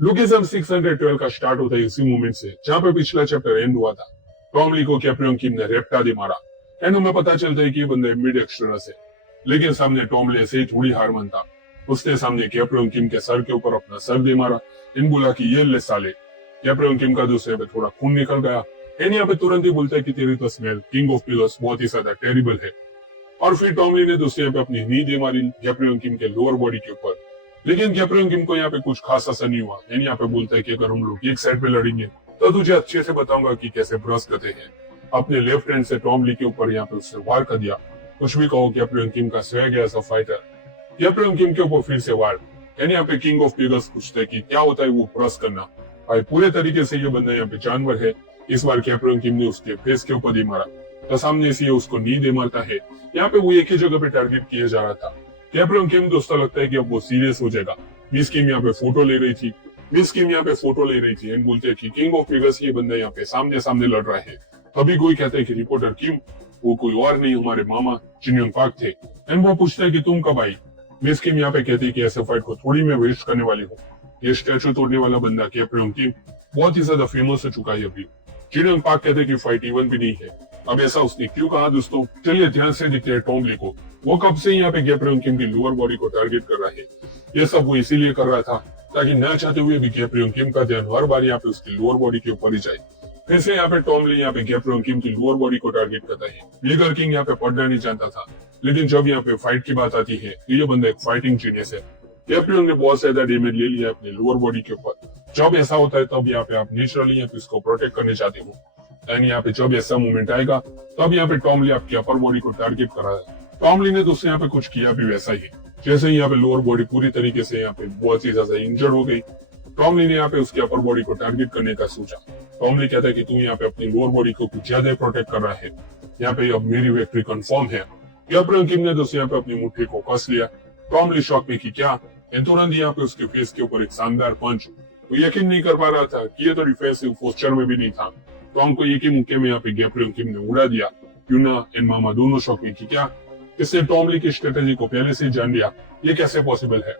Lookism 612 का start होता है इसी मोमेंट से जहां पे पिछला चैप्टर एंड हुआ था। टॉम ली को कैप्रियन किम ने रेपटा दे मारा। एंड हमें पता चलता है कि ये बंदा मिड एक्सट्रनस है, लेकिन सामने टॉम ली से ही थोड़ी हार मानता। उसने सामने कैप्रियन किम के सर के ऊपर अपना सर दे मारा। इन बोला कि ये ले साले। कैप्रियन किम का दूसरे पे थोड़ा खून निकल गया। एंड यहाँ पे तुरंत ही बोलता है कि तेरी तो स्मेल किंग ऑफ पिलर्स बहुत ही ज्यादा टेरिबल है। और फिर टॉम ली ने दूसरे पे अपनी नी दे मारी कैप्रियन किम के लोअर बॉडी के ऊपर। लेकिन कैप्रियन किम को यहाँ पे कुछ खास असर नहीं हुआ। एंड यहाँ पे बोलता है कि अगर हम लोग एक साइड पे लड़ेंगे तो तुझे अच्छे से बताऊंगा कि कैसे ब्रश करते हैं। अपने लेफ्ट हैंड से टॉम ली के ऊपर यहाँ पे उससे वार कर दिया। कुछ भी कहो, कैप्रियन किम का स्वैग है एज अ फाइटर। कैप्रियन किम के ऊपर फिर से वार। एंड यहाँ पे किंग ऑफ पिगर्स पूछते हैं कि क्या होता है वो ब्रश करना। भाई पूरे तरीके से ये बंदा यहाँ पे जानवर है। इस बार कैप्रियन किम ने उसके फेस के ऊपर दे मारा तो सामने से उसको नी दे मारता है। यहाँ पे वो एक ही जगह पे टारगेट किया जा रहा था। कैप्रियन किम दोस्तों लगता है कि अब वो सीरियस हो जाएगा। मिस किम यहाँ पे फोटो ले रही थी एंड बोलते हैं कि किंग ऑफ फिगर्स ये बंदा यहाँ पे सामने सामने लड़ रहा है। तभी कोई कहता है कि रिपोर्टर किम वो कोई और नहीं हमारे मामा जिन पाक थे। एंड वो पूछता है कि तुम कब आई। मिस किम यहाँ पे कहती है कि ऐसे फाइट को थोड़ी मैं वेस्ट करने वाली हूँ। ये स्टैचू तोड़ने वाला बंदा कैप्रियन किम बहुत ही ज्यादा फेमस हो चुका है अभी। जिन पाक कहते हैं कि फाइट इवन भी नहीं है। अब ऐसा उसने क्यों कहा दोस्तों, चलिए ध्यान से देखते हैं टॉम ली को। वो कब से यहाँ पे कैप्रियन किम की लोअर बॉडी को टारगेट कर रहा है। ये सब वो इसीलिए कर रहा था ताकि न चाहते हुए भी कैप्रियन किम का ध्यान हर बार यहाँ पे उसकी लोअर बॉडी के ऊपर ही जाए। फिर से यहाँ पे टॉम ली यहाँ पे कैप्रियन किम की लोअर बॉडी को टारगेट करता है। लीगर किंग यहाँ पे पढ़ना नहीं जानता था, लेकिन जब यहाँ पे फाइट की बात आती है तो ये बंदा एक फाइटिंग जीनियस है। कैप्रियन ने बहुत ज्यादा डैमेज ले लिया अपने लोअर बॉडी के ऊपर। जब ऐसा होता है तब यहाँ पे आप नेचुरली यहाँ पे इसको प्रोटेक्ट करने चाहते हो। एंड यहाँ पे जब ऐसा मूवमेंट आएगा तब यहाँ पे टॉम ली आपकी अपर बॉडी को टारगेट कर रहा है। टॉम ली ने दोस्तों यहाँ पे कुछ किया भी वैसा ही। जैसे ही यहाँ पे लोअर बॉडी पूरी तरीके से यहाँ पे बहुत ही ज्यादा इंजर्ड हो गई, टॉम ली ने यहाँ पे उसकी अपर बॉडी को टारगेट करने का सोचा। टॉम ली कहता है कि तू यहाँ पे अपनी लोअर बॉडी को कुछ ज्यादा प्रोटेक्ट कर रहा है। यहाँ पे अब मेरी विक्ट्री कंफर्म है। कैप्रियन किम ने दोस्तों यहाँ पे अपनी मुट्ठी को कस लिया। टॉम ली शॉक में कि क्या, तुरंत यहाँ पे उसके फेस के ऊपर एक शानदार पंच। वो यकीन नहीं कर पा रहा था कि ये तो डिफेंसिव पोस्चर में भी नहीं था। टॉम को एक ही मुक्के में यहाँ पे कैप्रियन किम ने उड़ा दिया। यूना एंड मामा दोनों शॉक में कि क्या, इसने टॉम ली की स्ट्रेटेजी को पहले से जान लिया। ये कैसे पॉसिबल है।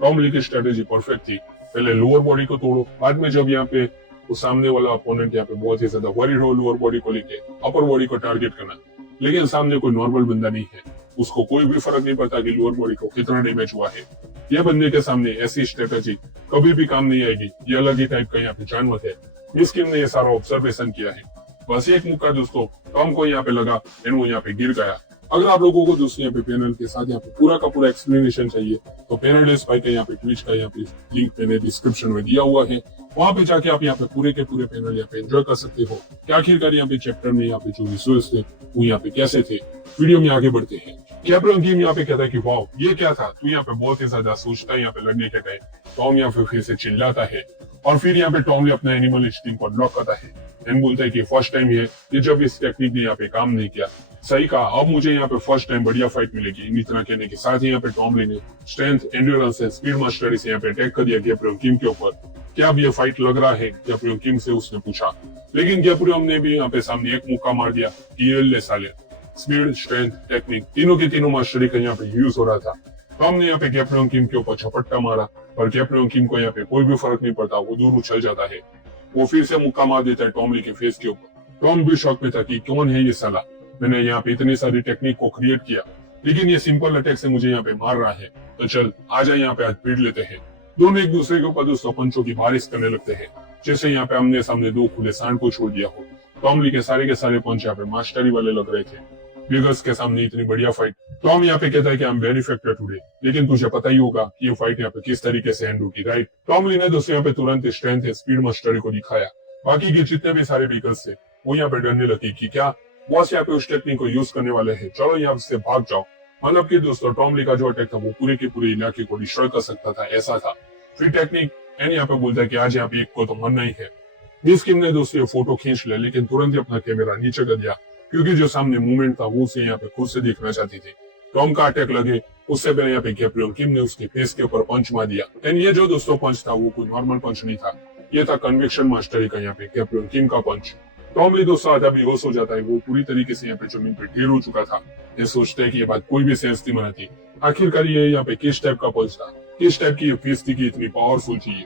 टॉम ली की स्ट्रेटेजी परफेक्ट थी। पहले लोअर बॉडी को तोड़ो, बाद में जब यहाँ पे वो सामने वाला अपोनेंट यहाँ पे बहुत ही ज्यादा वरीड हो लोअर बॉडी को लेके अपर बॉडी को टारगेट करना। लेकिन सामने कोई नॉर्मल बंदा नहीं है, उसको कोई भी फर्क नहीं पड़ता कि लोअर बॉडी को कितना डैमेज हुआ है। यह बंदे के सामने ऐसी स्ट्रेटेजी कभी भी काम नहीं आएगी। ये अलग ही टाइप का यहाँ पे जानवर है। मिस किम ने ये सारा ऑब्जर्वेशन किया है। बस एक मुक्का दोस्तों टॉम को यहाँ पे लगा एंड वो यहाँ पे गिर गया। अगर आप लोगों को दोस्तों यहाँ पे पैनल के साथ यहाँ पे पूरा का पूरा एक्सप्लेनेशन चाहिए तो पैनल भाई का यहाँ पे ट्विच का यहाँ पे लिंक मैंने डिस्क्रिप्शन में दिया हुआ है। वहां पे जाके आप यहाँ पे पूरे के पूरे पैनल यहाँ पे एंजॉय कर सकते हो कि आखिरकार यहाँ पे चैप्टर में यहाँ पे जो विजुअल्स थे वो यहाँ पे कैसे थे। वीडियो में आगे बढ़ते हैं। कैप्रियन किम यहाँ पे कहता है कि वाओ ये क्या था, तू यहाँ पे बहुत ही ज्यादा सोचता है यहाँ पे लड़ने के टाइम। टॉम यहाँ पे फिर से चिल्लाता है और फिर यहाँ पे टॉम ने अपना एनिमल इंस्टिंक्ट को अनलॉक करता है एंड बोलता है कि फर्स्ट टाइम ये जब इस टेक्निक ने यहाँ पे काम नहीं किया। सही कहा, अब मुझे यहाँ पे फर्स्ट टाइम बढ़िया फाइट मिलेगी। इतना कहने के साथ ही यहाँ पे टॉम ली ने strength, endurance and speed mastery से यहाँ पे अटैक कर दिया कैप्रियन किम के ऊपर। क्या अब ये फाइट लग रहा है, कैप्रियन किम से उसने पूछा। लेकिन कैप्रियन ने भी यहाँ पे सामने एक मुक्का मार दिया कि ये ले साले। स्पीड, स्ट्रेंथ, टेक्निक तीनों के तीनों मास्टरी का यहाँ पे यूज हो रहा था। टॉम ने यहाँ पे कैप्रियन किम के ऊपर झपट्टा मारा पर कैप्रियन किम को यहाँ पे कोई भी फर्क नहीं पड़ता, वो दूर उछल जाता है। वो फिर से मुक्का मार देता है टॉम ली के फेस के ऊपर। टॉम भी शॉक में था कि कौन है ये साला, मैंने यहाँ पे इतनी सारी टेक्निक को क्रिएट किया लेकिन ये सिंपल अटैक से मुझे यहाँ पे मार रहा है। तो चल आजा यहाँ पे आज पीट लेते हैं। दोनों एक दूसरे के ऊपर दोस्तों पंचों की बारिश करने लगते हैं जैसे यहाँ पे हमने सामने दो खुले सांड को छोड़ दिया हो। टॉम ली के सारे पंच यहाँ पे मास्टरी वाले लग रहे थे। बिगर्स के सामने इतनी बढ़िया फाइट। टॉम यहाँ पे कहता है कि I am very factor today, लेकिन तुझे पता ही होगा कि ये फाइट यहाँ पे किस तरीके से एंड होगी, राइट। टॉम ली ने दोस्तों यहाँ पे तुरंत स्ट्रेंथ एंड स्पीड मास्टरी को दिखाया। बाकी के जितने भी सारे बिगर्स थे वो यहाँ पे डरने लगे कि क्या बॉस यहाँ पे उस टेक्निक को यूज करने वाले हैं, चलो यहाँ से भाग जाओ। मतलब कि दोस्तों टॉम ली का जो अटैक था वो पूरे के पूरे इलाके को डिस्ट्रॉय कर सकता था, ऐसा था। फिर टेक्निक एंड यहाँ पे बोलता है कि आज यहाँ पे एक को तो मरना ही है। मिस किम ने दोस्तों फोटो खींच लिया लेकिन तुरंत ही अपना कैमरा नीचे कर दिया क्योंकि जो सामने मूवमेंट था वो उसे यहाँ पे खुद से देखना चाहती थी। टॉम का अटैक लगे उससे पहले यहाँ पे कैप्रियन किम ने उसके फेस के ऊपर पंच मार दिया। एंड ये जो दोस्तों पंच था वो कोई नॉर्मल पंच नहीं था, ये था कन्विक्शन मास्टरी का यहाँ पे कैप्रियन किम का पंच। टॉम ली दोस्तों आधा बेहोश हो जाता है, वो पूरी तरीके से यहाँ पे जमीन पे ढेर हो चुका था। ये सोचते है कि ये बात कोई भी सेंस नहीं बनाती। आखिरकार ये यहाँ पे किस टाइप का पंच था, किस टाइप की ये फेस थी कि इतनी पावरफुल थी।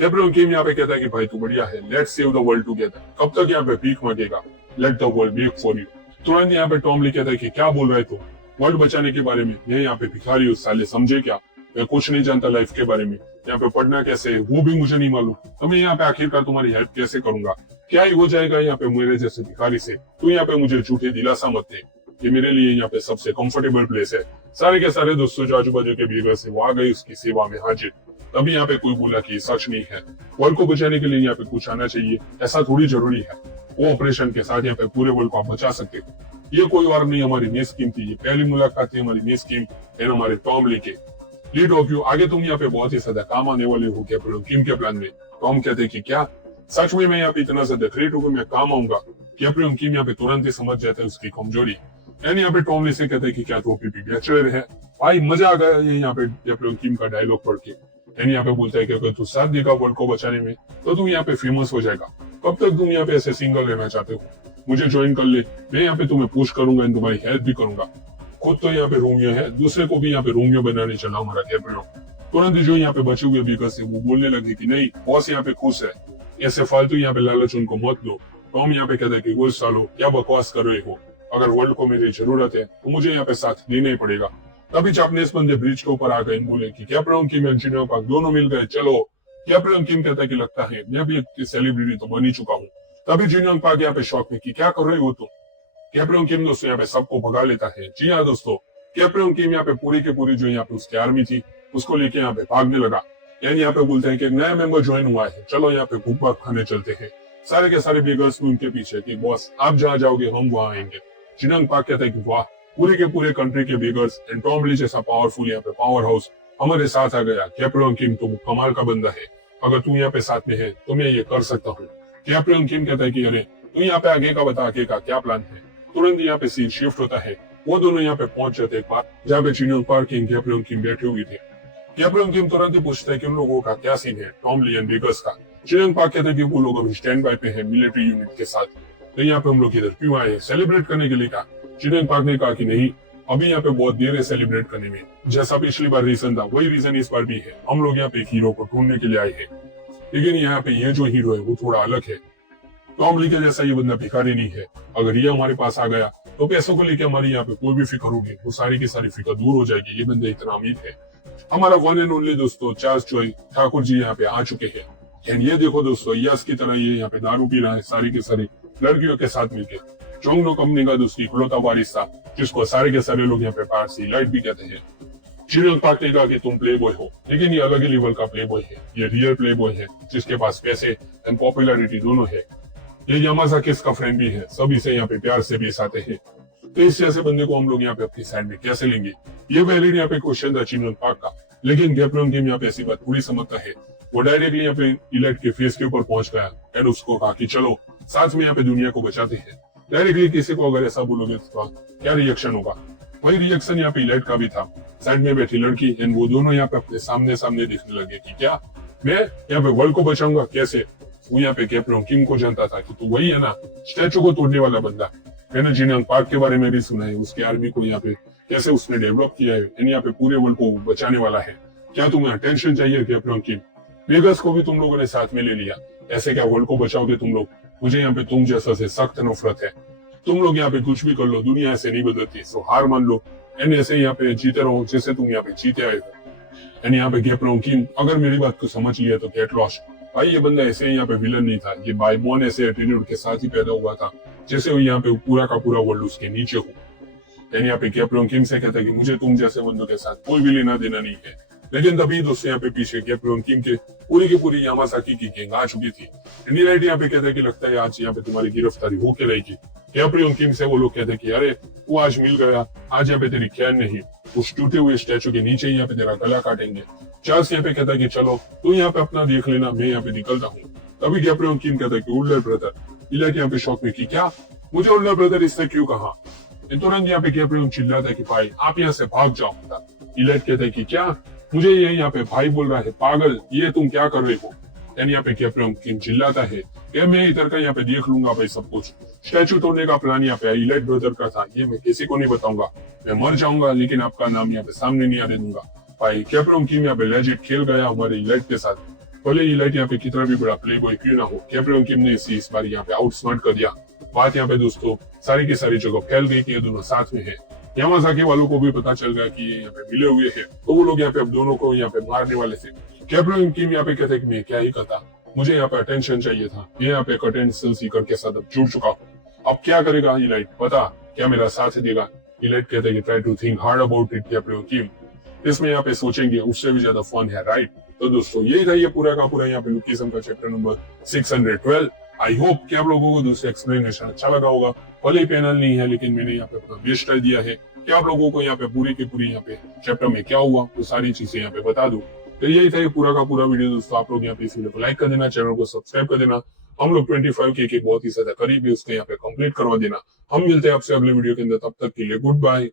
कैप्टन किम यहाँ पे कहता है कि भाई तू बढ़िया है, let's save the world together. कब तक यहाँ पे भीख मांगेगा, let the world bake for you. तुरंत यहाँ पे टॉम ली कहता है कि क्या बोल रहा है तू, वर्ल्ड बचाने के बारे में? मैं यहाँ पे भिखारी हूँ साले, समझे क्या? मैं कुछ नहीं जानता लाइफ के बारे में, यहाँ पे पढ़ना कैसे है वो भी मुझे नहीं मालूम, तो मैं यहाँ पे आखिरकार तुम्हारी हेल्प कैसे करूंगा? क्या ही हो जाएगा यहाँ पे मेरे जैसे भिखारी से? तू यहाँ पे मुझे झूठे दिलासा मत दे, ये मेरे लिए यहाँ पे सबसे कंफर्टेबल प्लेस है। सारे के सारे दोस्तों जो आजू बाजू के बीगर से वो आ गए उसकी सेवा में हाजिर। तभी यहाँ पे कोई बोला कि सच नहीं है, वर्ल्ड को बचाने के लिए यहाँ पे कुछ आना चाहिए, ऐसा थोड़ी जरूरी है। वो ऑपरेशन के साथ यहाँ पे पूरे वर्ल्ड को आप बचा सकते हो। ये कोई और नहीं, हमारी नई स्कीम थी, ये पहली मुलाकात थी हमारी नई स्कीम एंड हमारे टॉम ली के लीड ऑफ यू। आगे तुम यहाँ पे बहुत ही ज्यादा काम आने वाले हो कैप्टन किम के प्लान में। टॉम कहते कि क्या सच में मैं यहाँ पे इतना ज्यादा ग्रेट हूँ, मैं काम आऊंगा? कैप्टन किम यहाँ पे तुरंत ही समझ जाता है उसकी कमजोरी। एंड यहाँ पे टॉम ली से कहते हैं कि क्या तू अभी बैचलर है? भाई मजा आ गया ये यहाँ पे कैप्टन किम का डायलॉग पढ़ के। एंड यहाँ पे बोलता है कि अगर तू साथ देगा वर्ल्ड को बचाने में तो तू यहाँ पे फेमस हो जाएगा। कब तक तुम यहाँ पे ऐसे सिंगल रहना चाहते हो? मुझे ज्वाइन कर ले, मैं यहाँ पे तुम्हें पुश करूंगा एंड तुम्हारी हेल्प भी करूंगा। खुद तो यहाँ पे रोमियो है, दूसरे को भी यहाँ पे रोमियो बनाने चला हमारा कैप्टन। तुरंत जो यहाँ पे बचे हुए बीकर से वो बोलने लगे कि नहीं बॉस यहाँ पे खुश है, ऐसे फालतू यहाँ पे लालच उनको मत दो। टॉम यहाँ पे कहता है कि वो सालो क्या बकवास कर रहे हो, अगर वर्ल्ड को मेरी जरूरत है तो मुझे यहाँ पे साथ देना ही पड़ेगा। तभी जापानीज बंदे ब्रिज के ऊपर आ गए, बोले कि कैप्टन किम इंजीनियर पार्क दोनों मिल गए, चलो। कैप्टन किम कहता है कि लगता है मैं भी एक सेलिब्रिटी तो बन ही चुका हूँ। तभी जीनियन पार्क यहाँ पे शॉक में कि क्या कर रहे हो तुम? कैप्टन किम दोस्तों यहाँ पे सबको भगा लेता है। जी हाँ दोस्तों, कैप्टन किम यहाँ पे पूरी के पूरी जो यहाँ पे उसकी आर्मी थी उसको लेके यहाँ पे भागने लगा। यानी यहाँ पे बोलते हैं कि नया मेंबर ज्वाइन हुआ है, चलो यहाँ पे घूम खाने चलते हैं। सारे के सारे बिगर्स भी उनके पीछे कि बॉस आप जहाँ जाओगे हम वहाँ आएंगे। जीनियन पार्क कहता है कि वाह, पूरे के पूरे कंट्री के बिगर्स एंड टॉम ली जैसा पावरफुल यहाँ पे पावर हाउस हमारे साथ आ गया। कैप्टन किम तो कमाल का बंदा है, अगर तू यहाँ पे साथ में है तो मैं ये कर सकता हूँ। कैप्टन किम कहता है कि अरे तू यहाँ पे आगे का बता, आगे का क्या प्लान है? तुरंत यहाँ पे सीन शिफ्ट होता है, वो दोनों यहाँ पे पहुंच जाते एक बार जहाँ पे जीनियन पार्क किंग कैप्टन किम बैठे हुए थे। कैप्टन किम तुरंत ही पूछता है कि उन लोगों का क्या सीन है टॉम ली एंड बिगर्स का। जीनियन पार्क कहता है कि वो लोग अभी स्टैंड बाय पे है मिलिट्री यूनिट के साथ, तो यहाँ पे हम लोग इधर क्यों आए, सेलिब्रेट करने के लिए कहा। जीनियन पार्क ने कहा कि नहीं, अभी यहाँ पे बहुत देर है सेलिब्रेट करने में, जैसा पिछली बार रीजन था वही रीजन इस बार भी है। हम लोग यहाँ पे एक हीरो को ढूंढने के लिए आए हैं, लेकिन यहाँ पे ये जो हीरो है वो थोड़ा अलग है। टॉम ली के जैसा ये बंदा भिखारी नहीं है, अगर ये हमारे पास आ गया तो पैसों को लेकर हमारी यहाँ पे कोई भी फिक्र होगी वो सारी की सारी फिक्र दूर हो जाएगी। ये बंदा इतना अमीर है। हमारा वन एंड ओनली दोस्तों चार्ल्स जॉय ठाकुर जी यहाँ पे आ चुके हैं। एंड ये देखो दोस्तों, यस की तरह ये यहाँ पे दारू पी रहा है सारी की सारी लड़कियों के साथ मिलकर। चोंगनो कंपनी का दोस्ती इकलौता वारिस था जिसको सारे के सारे लोग यहाँ पे पारसी लाइट भी कहते हैं। जीनियन पार्क ने कहा कि तुम प्ले बॉय हो, लेकिन ये अलग ही लेवल का प्ले बॉय है, ये रियल प्ले बॉय है जिसके पास पैसे एंड पॉपुलैरिटी दोनों है। ये यामाज़ाकी का फ्रेंड भी है, सब इसे यहाँ पे प्यार से पेश आते हैं। तो इस जैसे बंदे को हम लोग यहाँ पे अपनी साइड में कैसे लेंगे, ये वैलिड यहाँ पे क्वेश्चन था जीनियन पार्क का। लेकिन कैप्टन किम यहाँ पे ऐसी बात पूरी समझता है, वो डायरेक्टली यहाँ पे इलेक्ट के फेस के ऊपर पहुंच गया एंड उसको कहा कि चलो साथ में यहाँ पे दुनिया को बचाते हैं। डायरेक्टली किसी को अगर ऐसा बोलोगे तो क्या रिएक्शन होगा? वही रिएक्शन यहाँ पे इलेक्ट का भी था। साइड में बैठी लड़की एंड वो दोनों यहाँ पे अपने सामने सामने दिखने लगे कि क्या मैं यहाँ पे वर्ल्ड को बचाऊंगा कैसे? वो यहाँ पे कैप्टन किम को जानता था कि तू वही है ना स्टैचू को तोड़ने वाला बंदा। मैंने जीनियन पार्क के बारे में भी सुना है, उसकी आर्मी को यहाँ पे कैसे उसने डेवलप किया है एंड यहाँ पे पूरे वर्ल्ड को बचाने वाला है। क्या तुम्हें अटेंशन चाहिए कैप्टन किम? वेगस को भी तुम लोगों ने साथ में ले लिया, ऐसे क्या वर्ल्ड को बचाओगे तुम लोग? मुझे यहाँ पे तुम जैसा से सख्त नफरत है। तुम लोग यहाँ पे कुछ भी कर लो, दुनिया ऐसे नहीं बदलती, सो हार मान लो एंड ऐसे यहाँ पे जीते रहो जैसे तुम यहाँ पे जीते आए हो। एंड यहाँ पे कैप्टन किम अगर मेरी बात को समझ लिया तो गेट लॉस्ट। भाई ये बंदा ऐसे यहाँ पे विलन नहीं था, ये बाय बॉर्न ऐसे एटीट्यूड के साथ ही पैदा हुआ था जैसे वो यहाँ पे पूरा का पूरा वर्ल्ड उसके नीचे हो। एंड यहाँ पे कैप्टन किम से कहता है कि मुझे तुम जैसे बंदों के साथ कोई भी लेना देना नहीं है। लेकिन तभी दोस्तों यहाँ पे पीछे कैप्टन किम के पूरी की पूरी यामाज़ाकी की गैंग आ चुकी थी। इंडियन यहाँ पे कहता है कि लगता है आज यहाँ पे तुम्हारी गिरफ्तारी होके रहेगी। कैप्टन किम से वो लोग कहते हैं कि अरे तू आज मिल गया, आज यहाँ पे तेरी खैर नहीं, उस टूटे हुए स्टैचू के नीचे यहाँ पे तेरा गला काटेंगे। चार्ल्स यहाँ पे कहता है कि चलो तू यहाँ पे अपना देख लेना, मैं यहाँ पे निकलता हूँ। तभी कैप्टन किम कहता है कि ओल्डर ब्रदर। इलाक यहाँ पे शॉक में कि क्या मुझे ओल्डर ब्रदर इसने क्यों कहा? तुरंत यहाँ पे कैप्टन चिल्लाता है कि भाई आप यहाँ से भाग जाओ। इलाक कहता है कि क्या मुझे ये यहाँ पे भाई बोल रहा है, पागल ये तुम क्या कर रहे हो? एंड यहाँ पे कैप्टन किम चिल्लाता है कि मैं इधर का यहाँ पे देख लूंगा भाई सब कुछ। स्टैचू तोड़ने का प्लान यहाँ पे इलाइट ब्रदर का था, ये मैं किसी को नहीं बताऊंगा, मैं मर जाऊंगा लेकिन आपका नाम यहाँ पे सामने नहीं आने दूंगा। भाई कैप्टन किम यहाँ पे लेजिट खेल गया हमारे इलाइट के साथ। भले इलाइट यहाँ पे कितना भी बड़ा प्ले बॉय क्यों ना हो, कैप्रियन किम ने इस बार यहाँ पे आउटस्मार्ट कर दिया। बात यहाँ पे दोस्तों सारी की सारी जगह फैल गई कि ये दोनों साथ में है। यामाजाकी वालों को भी पता चल गया कि ये यहाँ पे मिले हुए हैं, तो वो लोग यहाँ पे अब दोनों को यहाँ पे मारने वाले थे। कैप्रियन किम यहाँ पे कहते कि मैं क्या ही करता, मुझे यहाँ पे अटेंशन चाहिए था, ये यहाँ पे अटेंशन सीकर के साथ अब जुड़ चुका हूँ। अब क्या करेगा इलाइट, पता क्या मेरा साथ देगा? इलाइट कहते कि try to think hard about it कैप्रियन किम, इसमें यहाँ पे सोचेंगे उससे भी ज्यादा फन है, राइट? तो दोस्तों यही था ये पूरा का पूरा यहाँ पे लुकिज्म का चैप्टर नंबर 612। आई होप कि आप लोगों को दूसरा एक्सप्लेनेशन अच्छा लगा होगा। भले पैनल नहीं है लेकिन मैंने यहाँ पे अपना बेस्ट ट्राई दिया है कि आप लोगों को यहाँ पे पूरी की पूरी यहाँ पे चैप्टर में क्या हुआ वो सारी चीजें यहाँ पे बता दूं। तो यही था ये पूरा का पूरा वीडियो दोस्तों। आप लोग यहाँ पे इस वीडियो को लाइक कर देना, चैनल को सब्सक्राइब कर देना। हम लोग 25 के बहुत ही ज्यादा करीब है, उसको यहाँ पे कंप्लीट करवा देना। हम मिलते हैं आपसे अगले वीडियो के अंदर, तब तक के लिए गुड बाय।